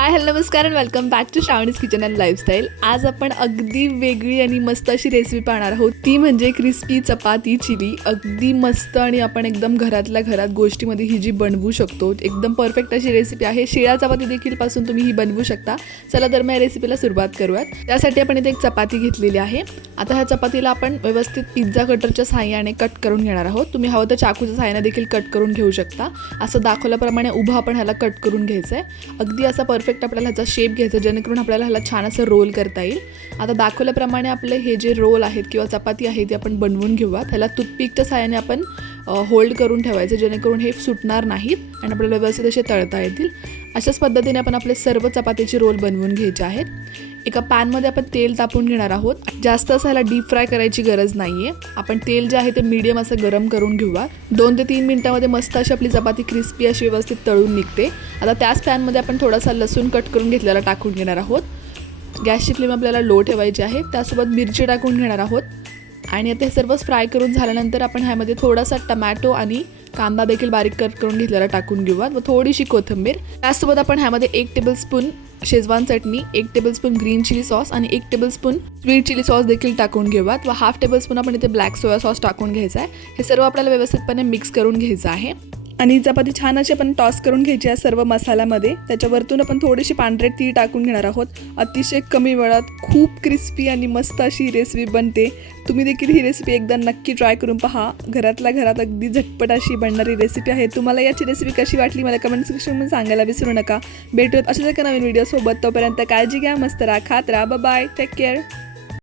हाय hello नमस्कार and welcome back to Shravani's kitchen and lifestyle. आज आपण अगदी वेगळी आणि मस्त अशी रेसिपी पाहणार आहोत, ती म्हणजे क्रिस्पी चपाती चिली। अगदी मस्त आणि आपण एकदम घरातल्या घरात गोष्टीमध्ये ही जी बनवू शकतो, एकदम परफेक्ट अशी रेसिपी आहे। शिळ्या चपाती देखील पासून तुम्ही ही बनवू शकता। चला तर मग या रेसिपीला सुरुवात करूयात। त्यासाठी आपण इथे एक चपाती घेतलेली आहे। आता ह्या चपातीला आपण व्यवस्थित पिझ्झा कटरच्या सहाय्याने कट करून घेणार आहोत। तुम्ही हवं तर चाकूच्या सहाय्याने देखील कट करून घेऊ शकता। असं दाखवल्याप्रमाणे उभा आपण ह्याला कट करून घ्यायचं आहे। अगदी असा परफेक्ट आपल्याला ह्याचा शेप घ्यायचा, जेणेकरून आपल्याला ह्याला छान असं रोल करता येईल। आता दाखवल्याप्रमाणे आपले हे जे रोल आहेत किंवा चपाती आहे ती आपण बनवून घेऊयात। ह्याला टूथपिकच्या सहाय्याने आपण होल्ड करून ठेवायचं, जेणेकरून हे सुटणार नाहीत आणि आपल्याला व्यवस्थित असे तळता येतील। अशाच पद्धतीने आपण आपले सर्व चपातीचे रोल बनवून घ्यायचे आहेत। एका पॅनमध्ये आपण तेल तापवून घेणार आहोत। जास्त असं ह्याला डीप फ्राय करायची गरज नाहीये। आपण तेल जे आहे ते मीडियम असं गरम करून घेऊया। 2 ते 3 मिनिटांमध्ये मस्त अशी आपली चपाती क्रिस्पी अशी व्यवस्थित तळून निघते। आता त्याच पॅनमध्ये आपण थोडासा लसूण कट करून घेतलेला टाकून घेणार आहोत। गॅसची फ्लेम आपल्याला लो ठेवायची आहे। त्यासोबत मिरची टाकून घेणार आहोत आणि आता हे सर्व फ्राय करून झाल्यानंतर आपण ह्यामध्ये थोडासा टमॅटो आणि कांदा देखील बारीक कट करून घेतलेला टाकून घेऊया व थोडीशी कोथिंबीर। त्यासोबत आपण ह्यामध्ये 1 टेबलस्पून शेजवान चटणी, 1 टेबलस्पून ग्रीन चिली सॉस आणि 1 टेबलस्पून स्वीट चिली सॉस देखील टाकून घेऊयात व हाफ टेबलस्पून आपण इथे ब्लॅक सोया सॉस टाकून घ्यायचा आहे। हे सर्व आपल्याला व्यवस्थितपणे मिक्स करून घ्यायचं आहे आणि चपाती छान अशी आपण टॉस करून घ्यायची आहे सर्व मसाल्यामध्ये। त्याच्यावरतून आपण थोडीशी पांढरे तीळ टाकून घेणार आहोत। अतिशय कमी वेळात खूप क्रिस्पी आणि मस्त अशी रेसिपी बनते। तुम्ही देखील ही रेसिपी एकदा नक्की ट्राय करून पहा। घरातल्या घरात अगदी झटपट अशी बनणारी रेसिपी आहे। तुम्हाला याची रेसिपी कशी वाटली मला कमेंट सेक्शनमध्ये सांगायला विसरू नका। भेटूयात अशाच एका नवीन व्हिडिओसोबत। तोपर्यंत काळजी घ्या, मस्त राहा, खात राहा, बाय बाय, टेक केअर।